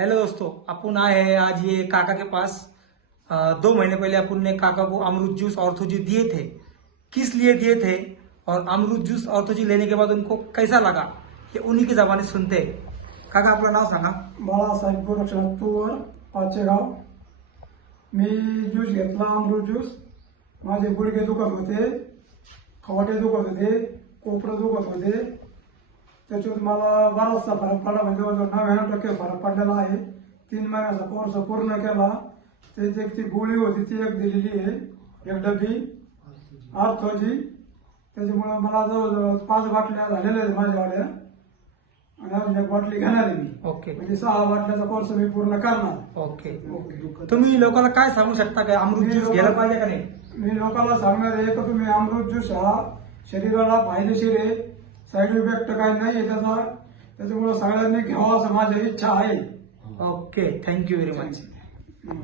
Hello दोस्तों, अपन आए हैं आज ये काका के पास। 2 महीने पहले अपन ने काका को अमरूद जूस ऑर्थो जूस दिए थे। किस लिए दिए थे और अमरूद जूस ऑर्थो जूस लेने के बाद उनको कैसा लगा, ये उन्हीं की जबानी सुनते हैं। काका, आपलं नाव सांगा। बाळासाहेब गोरक्षनाथ तुवर, पाचेगाव. मी ज्यूस घेतला, अमृत ज्यूस. माझे गुडघे दुखत होते, खवाटे दुखत होते, कोपरं दुखत होते. त्याच्यात मला बराचसा फरक पडला, म्हणजे जवळजवळ 99% फरक पडलेला आहे. 3 महिन्याचा कोर्स पूर्ण केला. त्याची एक ती गोळी होती ती एक दिलेली आहे, एक डबी आर्थोजी. त्याच्यामुळे मला जवळजवळ 5 बाटल्या झालेल्या आहेत माझ्यावाल्या, आणि अजून एक बाटली घेणार आहे मी. ओके म्हणजे 6 बाटल्याचा कोर्स मी पूर्ण करणार. ओके. तुम्ही लोकांना काय सांगू शकता का, अमरूद ज्यूस घ्यायला पाहिजे का नाही? मी लोकांना सांगणार आहे की तुम्ही अमृत ज्यूस हा शरीराला फायदेशीर आहे, साईड इफेक्ट काही नाही आहे त्याचा. त्याच्यामुळे सगळ्यांनी घ्यावा असं माझी इच्छा आहे. Okay, thank you very much.